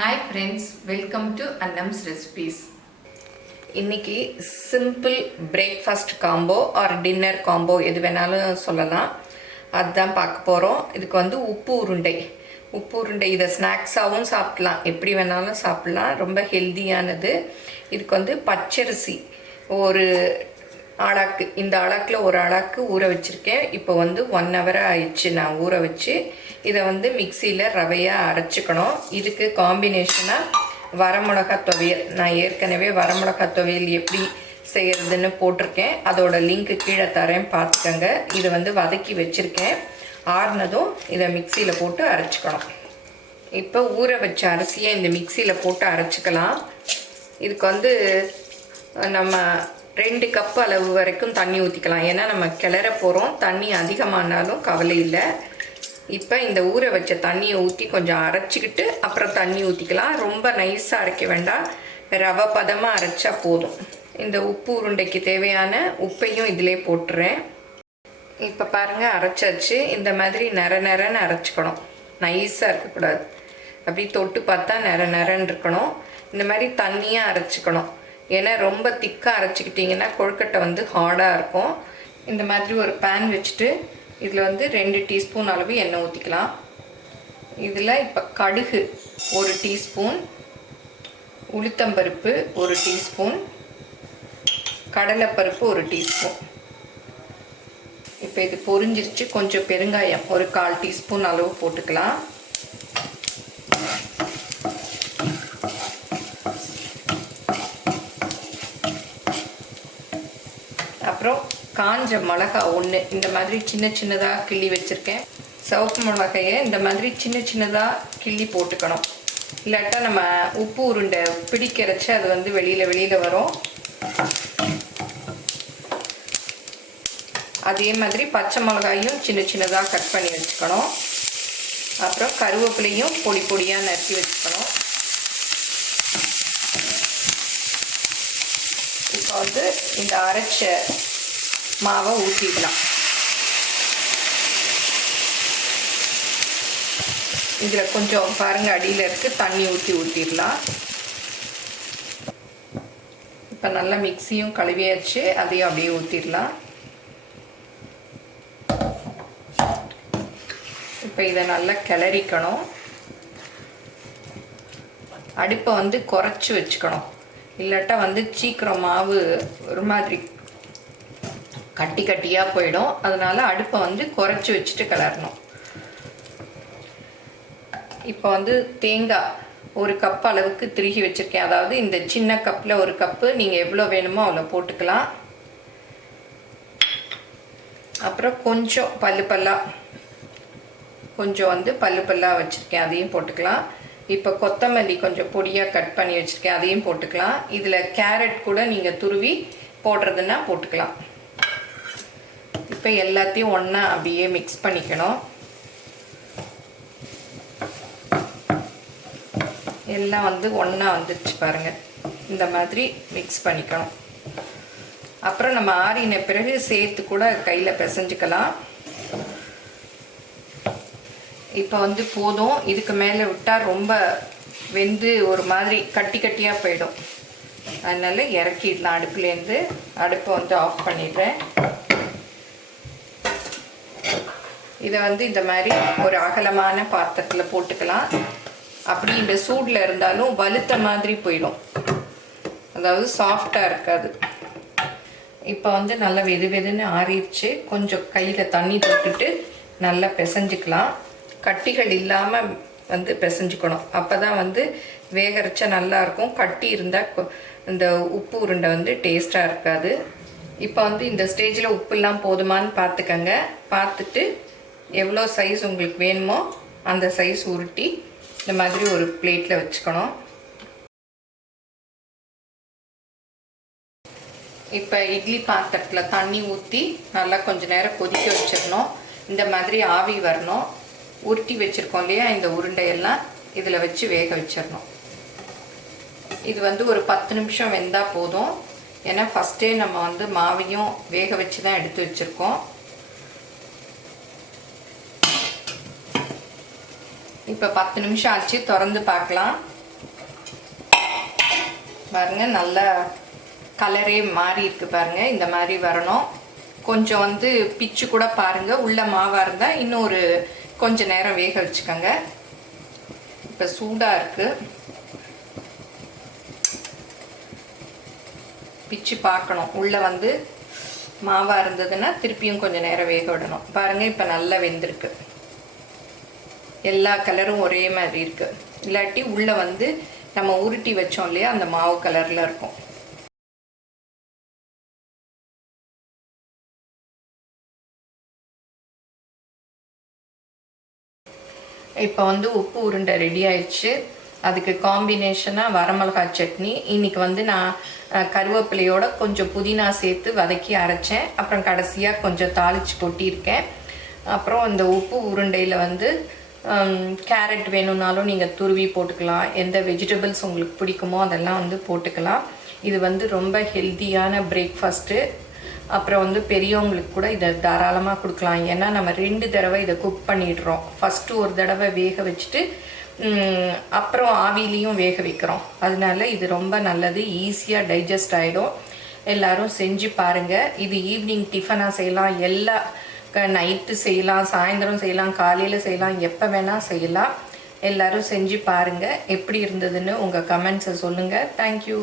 Hi friends, welcome to Annam's Recipes. இன்னைக்கு simple breakfast combo R dinner combo எது வேணாலும் சொல்லலாம். அதுதான் பார்க்க போகிறோம். இதுக்கு வந்து உப்பு உருண்டை இதை ஸ்நாக்ஸாகவும் சாப்பிட்லாம், எப்படி வேணாலும் சாப்பிட்லாம். ரொம்ப ஹெல்த்தியானது. இதுக்கு வந்து பச்சரிசி ஒரு ஆளாக்கு, இந்த ஆளாக்கில் ஒரு ஆளாக்கு ஊற வச்சுருக்கேன். இப்போ வந்து 1 hour ஆயிடுச்சு நான் ஊற வச்சு. இதை வந்து மிக்சியில் ரவையாக அரைச்சிக்கணும். இதுக்கு காம்பினேஷனாக வரமிளகா துவையல், நான் ஏற்கனவே வரமிளகா துவையல் எப்படி செய்கிறதுன்னு போட்டிருக்கேன். அதோட லிங்க்கு கீழே தரேன், பார்த்துக்கங்க. இதை வந்து வதக்கி வச்சுருக்கேன். ஆறுனதும் இதை மிக்சியில் போட்டு அரைச்சிக்கணும். இப்போ ஊற வச்ச அரிசியை இந்த மிக்சியில் போட்டு அரைச்சிக்கலாம். இதுக்கு வந்து நம்ம 2 கப் அளவு வரைக்கும் தண்ணி ஊற்றிக்கலாம். ஏன்னா நம்ம கிளற போகிறோம். தண்ணி அதிகமானாலும் கவலை இல்லை. இப்போ இந்த ஊற வச்ச தண்ணியை ஊற்றி கொஞ்சம் அரைச்சிக்கிட்டு அப்புறம் தண்ணி ஊற்றிக்கலாம். ரொம்ப நைஸாக அரைக்க வேண்டாம், ரவை பதமாக அரைச்சா போதும். இந்த உப்பு உருண்டைக்கு தேவையான உப்பையும் இதிலே போட்டுறேன். இப்போ பாருங்கள், அரைச்சாச்சு. இந்த மாதிரி நரன்னு அரைச்சிக்கணும், நைஸாக இருக்கக்கூடாது. அப்படி தொட்டு பார்த்தா நரன்னு இருக்கணும். இந்த மாதிரி தண்ணியாக அரைச்சிக்கணும். ஏன்னா ரொம்ப திக்காக அரைச்சிக்கிட்டிங்கன்னா கொழுக்கட்டை வந்து ஹார்டாக இருக்கும். இந்த மாதிரி ஒரு பேன் வச்சுட்டு இதில் வந்து 2 டீஸ்பூன் அளவு எண்ணெய் ஊற்றிக்கலாம். இதில் இப்போ கடுகு 1 டீஸ்பூன், உளுத்தம்பருப்பு 1 டீஸ்பூன், கடலைப்பருப்பு 1 டீஸ்பூன். இப்போ இது பொரிஞ்சிருச்சு. கொஞ்சம் பெருங்காயம் ஒரு 1/4 டீஸ்பூன் அளவு போட்டுக்கலாம். அப்புறம் காஞ்ச மிளகா 1 இந்த மாதிரி சின்னதாக கிள்ளி வச்சுருக்கேன். சிவப்பு மிளகாயை இந்த மாதிரி சின்னதாக கிள்ளி போட்டுக்கணும். இல்லாட்டா நம்ம உப்பு உருண்டை பிடிக்கிறச்சு அது வந்து வெளியில் வரும். அதே மாதிரி பச்சை மிளகாயும் சின்னதாக கட் பண்ணி வச்சுக்கணும். அப்புறம் கருவேப்பிலையும் பொடியாக நறுக்கி வச்சுக்கணும். இப்போ வந்து இந்த அரைச்ச மாவை ஊற்றிக்கலாம். இதில் கொஞ்சம் பாருங்கள், அடியில் இருக்குது, தண்ணி ஊற்றிடலாம். இப்போ நல்லா மிக்சியும் கழுவியாச்சு, அதையும் அப்படியே ஊற்றிடலாம். இப்போ இதை நல்லா கிளறிக்கணும். அடுப்பை வந்து குறைச்சி வச்சுக்கணும். இல்லாட்டா வந்து சீக்கிரம் மாவு ஒரு மாதிரி கட்டியாக போயிடும். அதனால் அடுப்பை வந்து குறைச்சி வச்சுட்டு கிளறணும். இப்போ வந்து தேங்காய் 1 கப் அளவுக்கு திருகி வச்சுருக்கேன். அதாவது இந்த சின்ன கப்பில் 1 கப்பு, நீங்கள் எவ்வளோ வேணுமோ அவ்வளோ போட்டுக்கலாம். அப்புறம் கொஞ்சம் கொஞ்சம் வந்து பல்லாக வச்சுருக்கேன், அதையும் போட்டுக்கலாம். இப்போ கொத்தமல்லி கொஞ்சம் பொடியாக கட் பண்ணி வச்சுருக்கேன், அதையும் போட்டுக்கலாம். இதில் கேரட் கூட நீங்கள் துருவி போடுறதுன்னா போட்டுக்கலாம். இப்போ எல்லாத்தையும் ஒன்றா அப்படியே மிக்ஸ் பண்ணிக்கணும். எல்லாம் வந்து ஒன்றா வந்துடுச்சு பாருங்கள். இந்த மாதிரி மிக்ஸ் பண்ணிக்கணும். அப்புறம் நம்ம ஆறின பிறகு சேர்த்து கூட கையில் பிசைஞ்சுக்கலாம். இப்போ வந்து போதும். இதுக்கு மேலே விட்டால் ரொம்ப வெந்து ஒரு மாதிரி கட்டியாக போயிடும். அதனால் இறக்கிடலாம் அடுப்புலேருந்து. அடுப்பை வந்து ஆஃப் பண்ணிடுறேன். இதை வந்து இந்த மாதிரி ஒரு அகலமான பாத்திரத்தில் போட்டுக்கலாம். அப்படி இந்த சூடில் இருந்தாலும் வலுத்த மாதிரி போயிடும், அதாவது சாஃப்டாக இருக்காது. இப்போ வந்து நல்லா வெதுன்னு ஆறிடுச்சு. கொஞ்சம் கையில் தண்ணி தொட்டுட்டு நல்லா பிசைஞ்சிக்கலாம். கட்டிகள் இல்லாமல் வந்து பிசைஞ்சுக்கணும். அப்போ தான் வந்து வேகரைச்சா நல்லாயிருக்கும். கட்டி இருந்தால் இந்த உப்பு உருண்டை வந்து டேஸ்ட்டாக இருக்காது. இப்போ வந்து இந்த ஸ்டேஜில் உப்புலாம் போதுமானு பார்த்துக்கங்க. பார்த்துட்டு எவ்வளோ சைஸ் உங்களுக்கு வேணுமோ அந்த சைஸ் உருட்டி இந்த மாதிரி ஒரு பிளேட்டில் வச்சுக்கணும். இப்போ இட்லி பாத்திரத்தில் தண்ணி ஊற்றி நல்லா கொஞ்சம் நேரம் கொதிக்க வச்சிடணும். இந்த மாதிரி ஆவி வரணும். உருட்டி வச்சுருக்கோம் இல்லையா, இந்த உருண்டையெல்லாம் இதில் வச்சு வேக வச்சிடணும். இது வந்து ஒரு 10 நிமிஷம் வெந்தால் போதும். ஏன்னா ஃபஸ்ட்டே நம்ம வந்து மாவையும் வேக வச்சு தான் எடுத்து வச்சுருக்கோம். இப்போ 10 நிமிஷம் ஆச்சு, திறந்து பார்க்கலாம். பாருங்கள், நல்லா கலரே மாறி இருக்குது பாருங்கள். இந்த மாதிரி வரணும். கொஞ்சம் வந்து பிச்சு கூட பாருங்கள். உள்ள மாவாக இருந்தால் இன்னும் ஒரு கொஞ்சம் நேரம் வேக வச்சுக்கோங்க. இப்போ சூடாக இருக்குது, பிச்சு பார்க்கணும். உள்ளே வந்து மாவாக இருந்ததுன்னா திருப்பியும் கொஞ்சம் நேரம் வேக விடணும். பாருங்கள், இப்போ நல்லா வெந்திருக்கு. எல்லா கலரும் ஒரே மாதிரி இருக்குது. இல்லாட்டி உள்ளே வந்து நம்ம உருட்டி வச்சோம் இல்லையா, அந்த மாவு கலரில் இருக்கும். இப்போ வந்து உப்பு உருண்டை ரெடி ஆயிடுச்சு. அதுக்கு காம்பினேஷனாக வரமிளகாய் சட்னி. இன்றைக்கி வந்து நான் கருவேப்பிலையோட கொஞ்சம் புதினா சேர்த்து வதக்கி அரைச்சேன். அப்புறம் கடைசியாக கொஞ்சம் தாளித்து கொட்டியிருக்கேன். அப்புறம் இந்த உப்பு உருண்டையில் வந்து கேரட் வேணும்னாலும் நீங்கள் துருவி போட்டுக்கலாம். எந்த வெஜிடபிள்ஸ் உங்களுக்கு பிடிக்குமோ அதெல்லாம் வந்து போட்டுக்கலாம். இது வந்து ரொம்ப ஹெல்த்தியான பிரேக்ஃபாஸ்ட்டு. அப்புறம் வந்து பெரியவங்களுக்கு கூட இதை தாராளமாக கொடுக்கலாம். ஏன்னா நம்ம 2 தடவை இதை குக் பண்ணிடுறோம். ஃபஸ்ட்டு ஒரு தடவை வேக வச்சுட்டு அப்புறம் ஆவிலையும் வேக வைக்கிறோம். அதனால இது ரொம்ப நல்லது, ஈஸியாக டைஜஸ்ட் ஆகிடும். எல்லோரும் செஞ்சு பாருங்கள். இது ஈவினிங் டிஃபனாக செய்யலாம், எல்லா நைட்டு செய்யலாம், சாயந்தரம் செய்யலாம், காலையில் செய்யலாம், எப்போ வேணால் செய்யலாம். எல்லோரும் செஞ்சு பாருங்கள். எப்படி இருந்ததுன்னு உங்கள் கமெண்ட்ஸை சொல்லுங்கள். தேங்க்யூ.